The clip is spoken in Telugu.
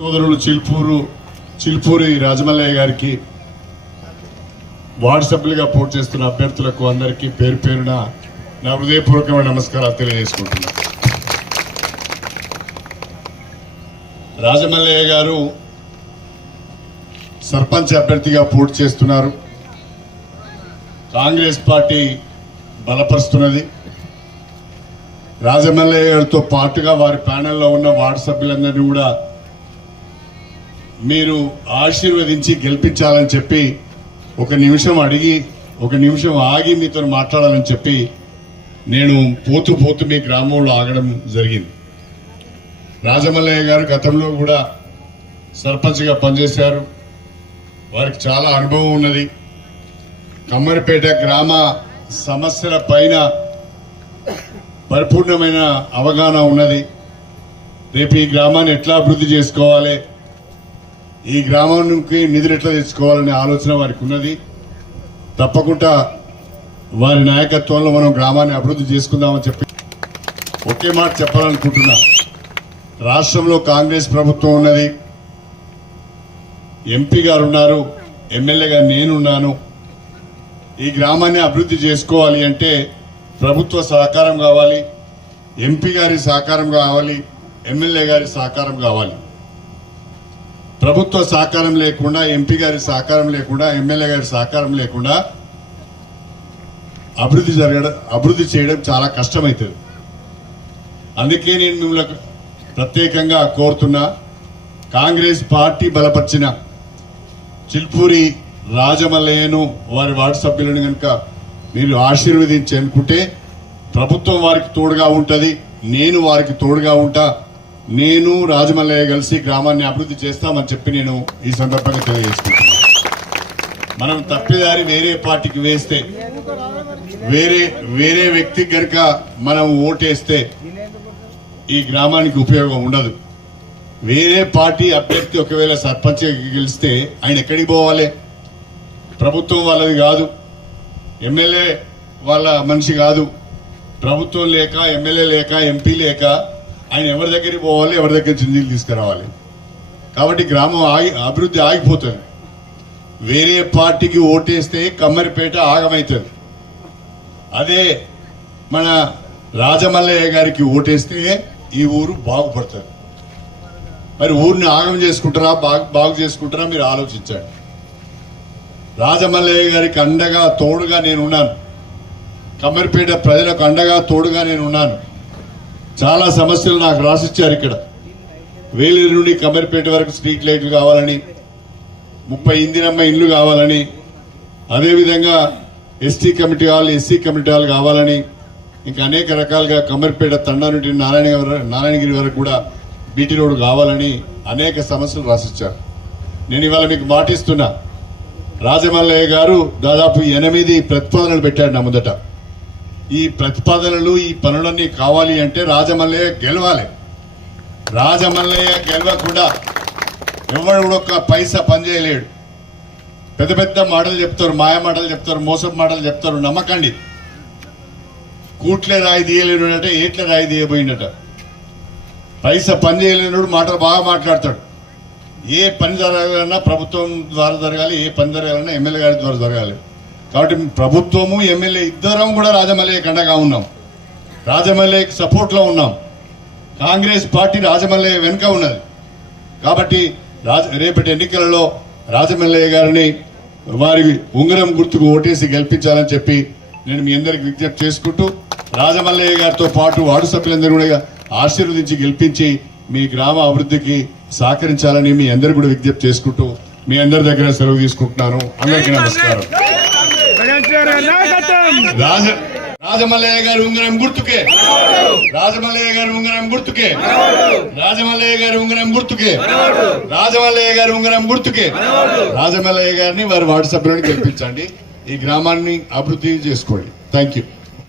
సోదరులు చిల్పూరి రాజమల్లయ్య గారికి వార్డు సభ్యులుగా పోటీ చేస్తున్న అభ్యర్థులకు అందరికీ పేరు పేరున నా హృదయపూర్వకమైన నమస్కారాలు తెలియజేసుకుంటున్నా. రాజమల్లయ్య గారు సర్పంచ్ అభ్యర్థిగా పోటీ చేస్తున్నారు. కాంగ్రెస్ పార్టీ బలపరుస్తున్నది. రాజమల్లయ్య గారితో పాటుగా వారి ప్యానెల్లో ఉన్న వార్డు సభ్యులందరినీ కూడా మీరు ఆశీర్వదించి గెలిపించాలని చెప్పి ఒక నిమిషం ఆగి మీతో మాట్లాడాలని చెప్పి నేను పోతూ మీ గ్రామంలో ఆగడం జరిగింది. రాజమల్లయ్య గారు గతంలో కూడా సర్పంచ్గా పనిచేశారు. వారికి చాలా అనుభవం ఉన్నది. కమ్మరిపేట గ్రామ సమస్యల పైన పరిపూర్ణమైన అవగాహన ఉన్నది. రేపు ఈ గ్రామాన్ని ఎట్లా అభివృద్ధి చేసుకోవాలి, ఈ గ్రామానికి నిధులు ఎట్లా తెచ్చుకోవాలనే ఆలోచన వారికి ఉన్నది. తప్పకుండా వారి నాయకత్వంలో మనం గ్రామాన్ని అభివృద్ధి చేసుకుందామని చెప్పి ఒకే మాట చెప్పాలనుకుంటున్నా. రాష్ట్రంలో కాంగ్రెస్ ప్రభుత్వం ఉన్నది, ఎంపీ గారు ఉన్నారు, ఎమ్మెల్యేగా నేనున్నాను. ఈ గ్రామాన్ని అభివృద్ధి చేసుకోవాలి అంటే ప్రభుత్వ సహకారం కావాలి, ఎంపీ గారి సహకారం కావాలి, ఎమ్మెల్యే గారి సహకారం కావాలి. ప్రభుత్వ సహకారం లేకుండా, ఎంపీ గారి సహకారం లేకుండా, ఎమ్మెల్యే గారి సహకారం లేకుండా అభివృద్ధి చేయడం చాలా కష్టమవుతుంది. అందుకే నేను మిమ్మల్ని ప్రత్యేకంగా కోరుతున్నా, కాంగ్రెస్ పార్టీ బలపరిచిన చిల్పూరి రాజమల్లయ్యను వారి వార్డు సభ్యులను కనుక మీరు ఆశీర్వదించి అనుకుంటే ప్రభుత్వం వారికి తోడుగా ఉంటుంది, నేను వారికి తోడుగా ఉంటా. నేను రాజమల్లయ్య కలిసి గ్రామాన్ని అభివృద్ధి చేస్తామని చెప్పి నేను ఈ సందర్భంగా తెలియజేసుకుంటున్నాను. మనం తప్పిదారి వేరే పార్టీకి వేస్తే, వేరే వ్యక్తికి కనుక మనం ఓటేస్తే ఈ గ్రామానికి ఉపయోగం ఉండదు. వేరే పార్టీ అభ్యర్థి ఒకవేళ సర్పంచ్ గెలిస్తే ఆయన ఎక్కడికి పోవాలి? ప్రభుత్వం వాళ్ళది కాదు, ఎమ్మెల్యే వాళ్ళ మనిషి కాదు. ప్రభుత్వం లేక, ఎమ్మెల్యే లేక, ఎంపీ లేక ఆయన ఎవరి దగ్గరికి పోవాలి, ఎవరి దగ్గర నిధులు తీసుకురావాలి. కాబట్టి గ్రామం అభివృద్ధి ఆగిపోతుంది. వేరే పార్టీకి ఓటేస్తే కమ్మరిపేట ఆగమవుతుంది. అదే మన రాజమల్లయ్య గారికి ఓటేస్తే ఈ ఊరు బాగుపడుతుంది. మరి ఊరిని ఆగం చేసుకుంటారా, బాగు చేసుకుంటారా మీరు ఆలోచించండి. రాజమల్లయ్య గారికి అండగా తోడుగా నేనున్నాను. కమ్మరిపేట ప్రజలకు అండగా తోడుగా నేనున్నాను. చాలా సమస్యలు నాకు రాసిచ్చారు. ఇక్కడ వేలూరు నుండి కమ్మరిపేట వరకు స్ట్రీట్ లైట్లు కావాలని, 30 ఇందిరమ్మ ఇండ్లు కావాలని, అదేవిధంగా ST committee hall, SC committee hall కావాలని, ఇంకా అనేక రకాలుగా కమ్మరిపేట తండా నుండి నారాయణగిరి వరకు కూడా బీటీ రోడ్డు కావాలని అనేక సమస్యలు రాసిచ్చారు. నేను ఇవాళ మీకు మాటిస్తున్నా, రాజమల్లయ్య గారు దాదాపు 8 ప్రతిపాదనలు పెట్టాడు నా ముందట. ఈ ప్రతిపాదనలు, ఈ పనులన్నీ కావాలి అంటే రాజమల్లయ్య గెలవాలి. రాజమల్లయ్య గెలవకుండా ఎవడు కూడా ఒక్క పైసా పనిచేయలేడు. పెద్ద మాటలు చెప్తారు, మాయ మాటలు చెప్తారు, మోసం మాటలు చెప్తారు. నమ్మకండి. కూట్లే రాయి తీయలేడు అంటే ఏట్లే రాయి తీయబోయిందట. పైసా పని చేయలేనుడు మాటలు బాగా మాట్లాడతాడు. ఏ పని జరగాలన్నా ప్రభుత్వం ద్వారా జరగాలి, ఏ పని జరగాలన్నా ఎమ్మెల్యే గారి ద్వారా జరగాలి. కాబట్టి ప్రభుత్వము, ఎమ్మెల్యే ఇద్దరం కూడా రాజమల్లయ్యకి అండగా ఉన్నాం, రాజమల్లయ్యకి సపోర్ట్లో ఉన్నాం. కాంగ్రెస్ పార్టీ రాజమల్లయ్య వెనుక ఉన్నది. కాబట్టి రేపటి ఎన్నికలలో రాజమల్లయ్య గారిని వారి ఉంగరం గుర్తుకు ఓటేసి గెలిపించాలని చెప్పి నేను మీ అందరికి విజ్ఞప్తి చేసుకుంటూ, రాజమల్లయ్య గారితో పాటు వార్డు సభ్యులందరూ కూడా ఆశీర్వదించి గెలిపించి మీ గ్రామ అభివృద్ధికి సహకరించాలని మీ అందరు కూడా విజ్ఞప్తి చేసుకుంటూ మీ అందరి దగ్గర సెలవు తీసుకుంటున్నాను. అందరికీ నమస్కారం. రాజమల్లయ్య గారి ఉంగరం గుర్తుకే, రాజమల్లయ్య గారి ఉంగరం గుర్తుకే, రాజమల్లయ్య గారి ఉంగరం గుర్తుకే, రాజమల్లయ్య గారి ఉంగరం గుర్తుకే. రాజమల్లయ్య గారిని వారి వార్డు సభ్యులను గెలిపించండి. ఈ గ్రామాన్ని అభివృద్ధి చేసుకోండి. Thank you.